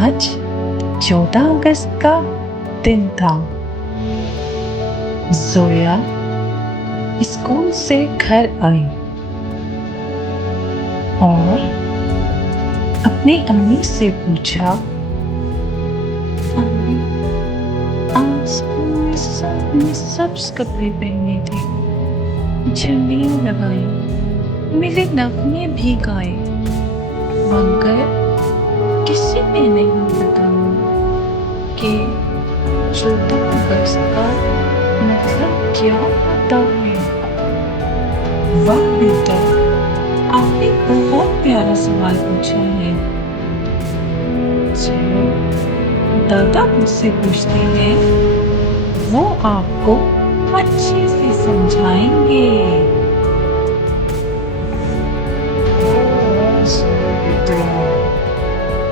आज 14 अगस्त का दिन था। जोया स्कूल से घर आई और अपनी अम्मी से पूछा, अम्मी, आज स्कूल में सबने सब्ज कपड़े पहने थे, झंडियाँ लगाई, मेरे नगमे भी गाए, मगर किसी ने नहीं बताया कि 14 अगस्त का मतलब क्या होता है। वाह बेटा, आपने बहुत प्यारा सवाल पूछा है। चलो दादा मुझसे पूछते हैं, वो आपको अच्छे से समझाएंगे।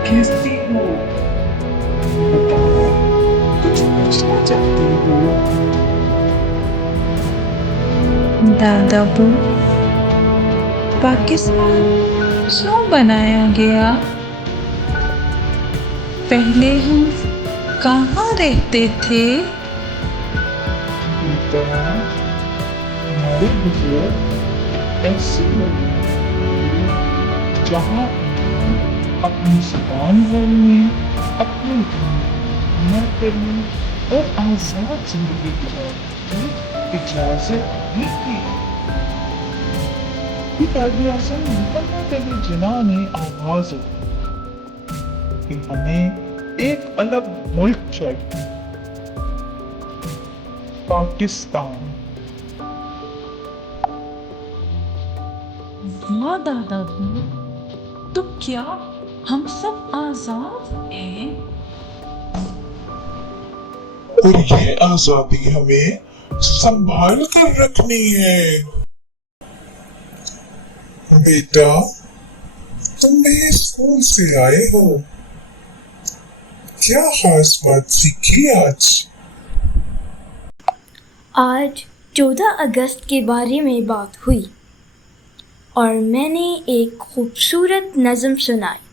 कैसी हो? बताओ, कुछ पूछना चाहती हो? दादाबू, पाकिस्तान क्यों बनाया गया? पहले हम कहाँ रहते थे? बेटा, हमारे बुजुर्ग ऐसी जहाँ अपनी जुबान बोलने, अपनी धर्म करने और आजाद जिंदगी गुजारने की इजाजत दी थी। कायद-ए-आज़म मुहम्मद अली जिन्ना ने आवाज उठाई कि हमें एक अलग मुल्क चाहिए, पाकिस्तान। वाह दादाबू, तो क्या हम सब आजाद हैं? और ये आजादी हमें संभाल कर रखनी है। बेटा, तुम नए स्कूल से आए हो, क्या खास बात सीखी आज? आज 14 अगस्त के बारे में बात हुई और मैंने एक खूबसूरत नज़म सुनाई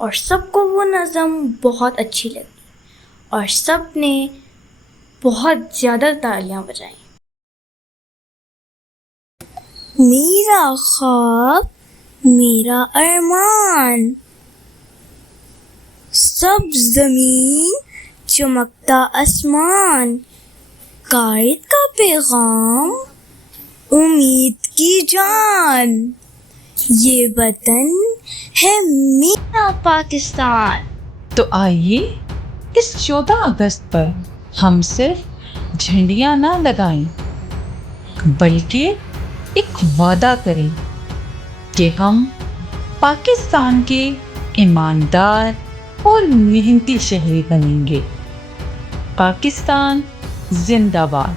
और सबको वो नज़म बहुत अच्छी लगी और सब ने बहुत ज़्यादा तालियां बजाई। मेरा ख्वाब मेरा अरमान, सब ज़मीन चमकता आसमान, कायद का पैगाम उम्मीद की जान, ये वतन है मेरा पाकिस्तान। तो आइए इस 14 अगस्त पर हम सिर्फ झंडियाँ ना लगाएं, बल्कि एक वादा करें कि हम पाकिस्तान के ईमानदार और मेहनती शहरी बनेंगे। पाकिस्तान जिंदाबाद।